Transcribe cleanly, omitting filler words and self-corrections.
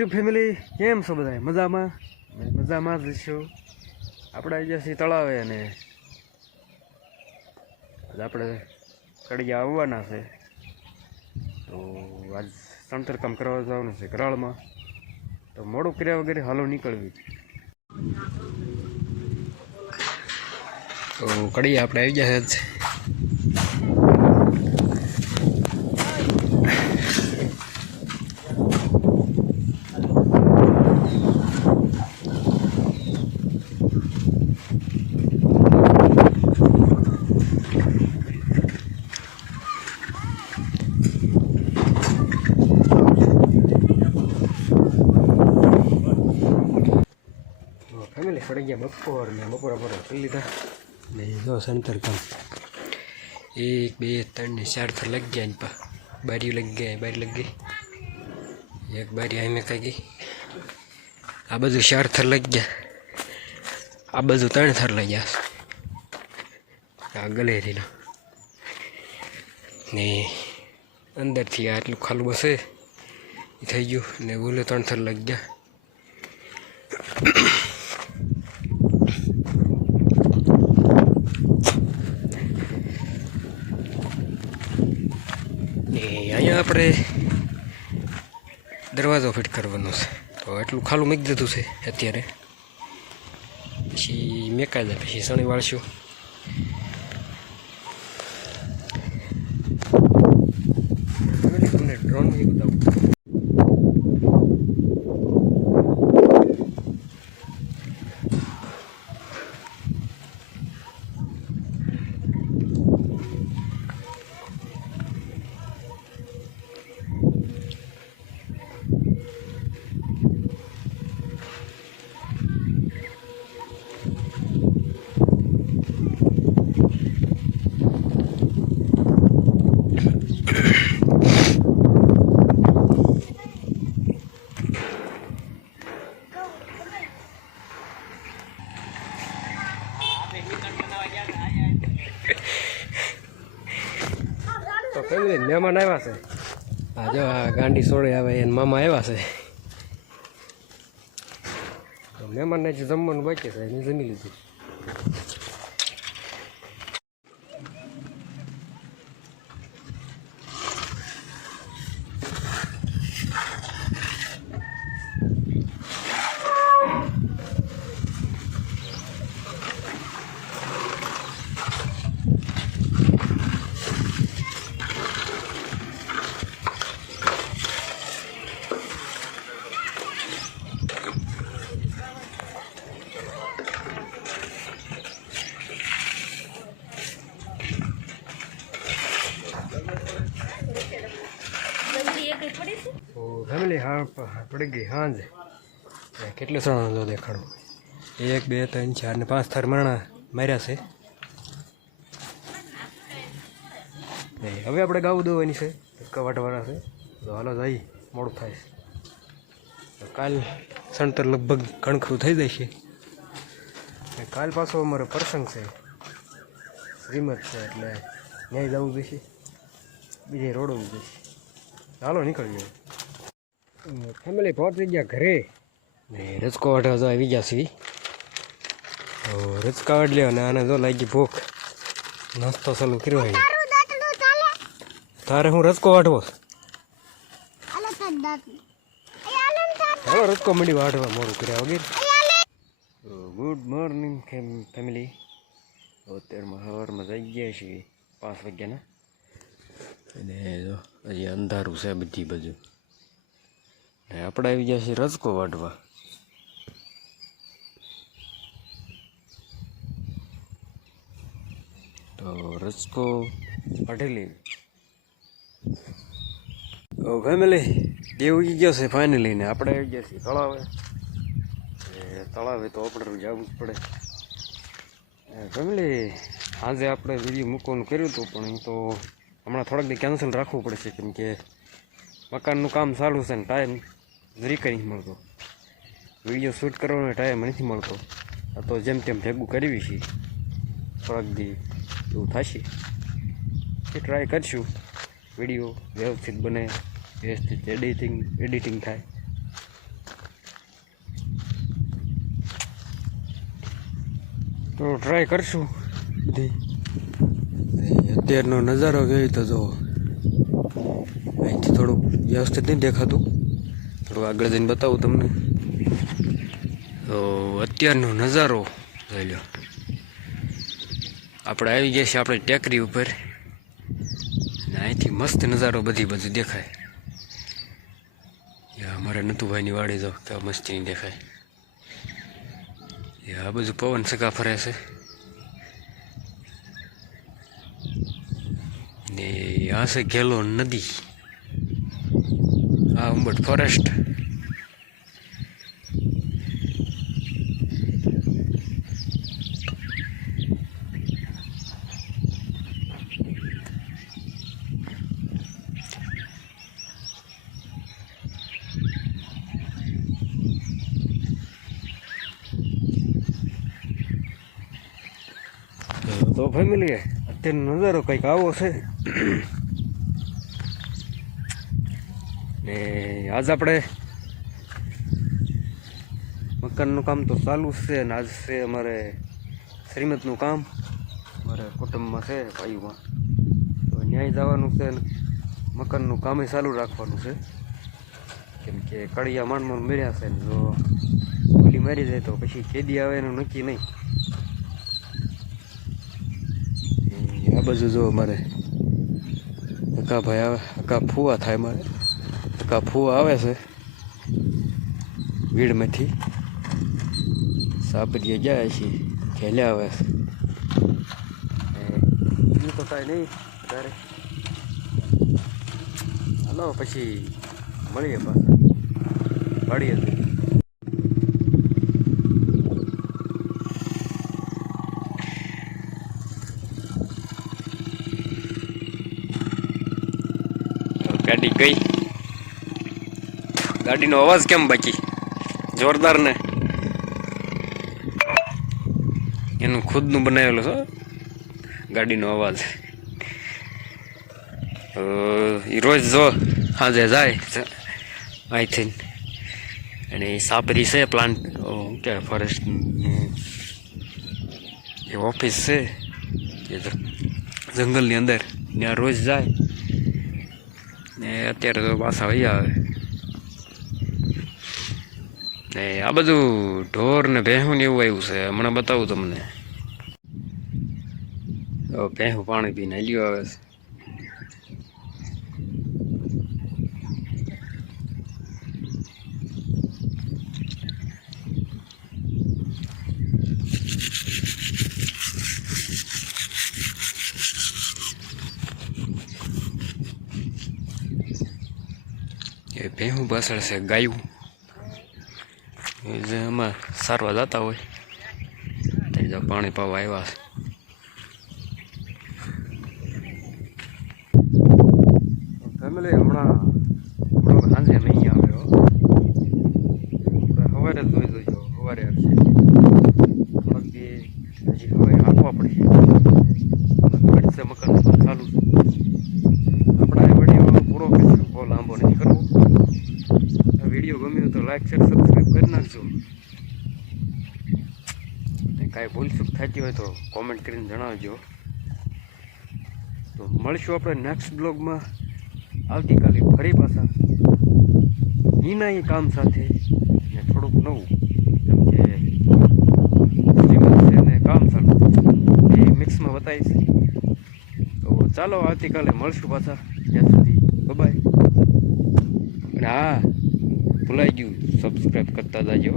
YouTube family કેમ છો બધા? મજામાં? મજામાં જ છો. આપણે આવી ગયા છીએ તળાવે અને આપણે કડિયા આવવાના છે, તો આજ સણતર કામ કરવા જવાનું છે કરાળમાં. તો મોડું કર્યા વગેરે હાલો નીકળવી. તો કડિયા આપણે આવી ગયા છે. ફેમિલી પડી ગયા બપોર ને બપોરા પર કરી લીધા ને જો સંતર કામ 1 2 3 ને 4 થર લગ ગયા. પા બારી લગ ગઈ એક બારી આમે કઈ ગઈ. આ બધું 4 થર લગ ગયા, આ બધું 3 થર લઈ ગયા. આ ગલેરીનો ને અંદરથી આટલું ખાલું બસે થઈ ગયું ને ઓલે 3 થર લગ ગયા. અહીંયા આપણે દરવાજો ફિટ કરવાનો છે, તો એટલું ખાલું મૂકી દીધું છે અત્યારે. પછી મેકાઈ જાય પછી સણી વાળશું. તમને ડ્રોન બતાવું. તો ફેમિલી મહેમાન આવ્યા છે. હા જો આ ગાંડી સોળે આવે એને મામા આવ્યા છે. તો મહેમાનને જે જમવાનું બાકી છે એને જમી લીધું. ફેમિલી હા પડી ગઈ હાંજ. કેટલું સણ જો દેખાડું. 1 2 3 4 ને 5 થર મરણા માર્યા છે. હવે આપણે ગાવું દોવાની છે, ધક્કા વાટવાના છે. તો હાલો જઈ, મોડું થાય છે. કાલ સણતર લગભગ કણખરું થઈ જશે. કાલ પાછો અમારો પ્રસંગ છે, શ્રીમત છે, એટલે ન્યાય જવું જશે, બીજે રોડવું જશે. ચાલો નીકળીએ. ફેમિલી પહોંચી ગયા ઘરે ને રચકો વાટવા જો આવી ગયા છીએ. તો રચકા વાટ લ્યો અને આને જો લાગી ભૂખ, નાસ્તો ચાલુ કર્યો હોય. તારે હું રચકો વાટવો? ચાલો રચકો મંડી વાટવા, મોડું કર્યા વગેરે. Good morning family. અત્યારમાં સવારમાં જઈ ગયા છીએ 5 વાગ્યાના. અને જો હજી અંધારું છે બધી બાજુ. આપણે આવી ગયા છીએ રચકો વાટવા. તો રચકો વાટેલી. ફેમિલી દેવ ઉગી ગયો છે ફાઇનલી. ને આપણે આવી ગયા છીએ તળાવે. તળાવે તો આપણે જવું જ પડે. ફેમિલી આજે આપણે વિડીયો મૂકવાનું કર્યું હતું, પણ એ તો હમણાં થોડાક દી કેન્સલ રાખવું પડશે, કેમ કે મકાનનું કામ ચાલુ છે ને ટાઈમ જરીક નથી મળતો. વિડીયો શૂટ કરવાનો ટાઈમ નથી મળતો. આ તો જેમ તેમ ભેગું કરવી છીએ. થોડાક દી એવું થશે એ ટ્રાય કરશું, વિડીયો વ્યવસ્થિત બને, વ્યવસ્થિત એડિટિંગ થાય. તો ટ્રાય કરશું બધી. અત્યારનો નજારો જોઈએ તો જો અહીંથી થોડુંક વ્યવસ્થિત નહીં દેખાતું, થોડું આગળ જઈને બતાવું તમને. તો અત્યારનો નજારો જોઈ લો. આપણે આવી ગયા છીએ આપણે ટેકરી ઉપર, અને અહીંથી મસ્ત નજારો બધી બધું દેખાય. અમારા નતુભાઈની વાડી જો કેવા મસ્તીની દેખાય. આ બધું પવન સગા ફરે છે ને આ છે ઘેલો નદી, આ ઉંબટ ફોરેસ્ટ. તો ફેમિલી અત્યારનો નજારો કંઈક આવો છે. ને આજ આપણે મકાનનું કામ તો ચાલુ જ છે, અને આજ છે અમારે શ્રીમતનું કામ અમારે કુટુંબમાં છે, ભાઈઓમાં. તો ન્યાય જવાનું છે, મકાનનું કામે ચાલુ રાખવાનું છે, કેમ કે કડિયા માંડ મેળ્યા છે. જો ગોલી મારી જાય તો પછી કેદી આવે એનું નક્કી નહીં. આ બાજુ જો અમારે અકા ભાઈ આવે, અકા ફુવા થાય મારે, અકા ફુવા આવે છે વીડમાંથી, સાપરીએ જાય છે, ખેલ્યા આવે છે. બીજું તો કાંઈ નહીં ત્યારે. હાલો પછી મળીએ પાછા વાડીએ. ગાડી ગઈ. ગાડીનો અવાજ કેમ બાકી જોરદાર ને, એનું ખુદનું બનાવેલું છે ગાડીનો અવાજ. એ રોજ જો સાંજે જાય અહીંથી, અને એ સાપરી છે પ્લાન્ટ કે ફોરેસ્ટનું એ ઓફિસ છે એ જંગલની અંદર, ત્યાં રોજ જાય ને અત્યારે તો પાછા વહી આવે. ને આ બધું ઢોર ને ભેંસું ને એવું આવ્યું છે, હમણાં બતાવું તમને. ભેંસું પાણી પીને હલ્યો આવે છે. એ ભેંસું પાછળ છે ગાયું, એ જે એમાં સારવા જતા હોય ત્યારે પાણી પાવા આવ્યા છે. ફેમિલી હમણાં સાંજે નહીં આવ્યો, સવારે જ જોઈ જોજો, સવારે આવશે. બાકી હજી હવે આપવા પડશે, મકાન ચાલુ છે. આપણા વિડીયો પૂરો કરીશું, બહુ લાંબો નથી કરવો. વિડીયો ગમ્યો તો લાઈક શેર સબસ્ક્રાઈબ કરી નાખજો. કાંઈ ભૂલચૂક થતી હોય તો કોમેન્ટ કરીને જણાવજો. તો મળીશું આપણે નેક્સ્ટ બ્લોગમાં આવતીકાલે ફરી પાછા એના એ કામ સાથે ને થોડુંક નવું, કેમ કે ને કામ ચાલુ એ મિક્સમાં બતાવીશ. તો ચાલો આવતીકાલે મળશું પાછા, ત્યાં સુધી બાય. અને હા ભૂલાઈ ગયું, સબસ્ક્રાઈબ કરતા જાજો.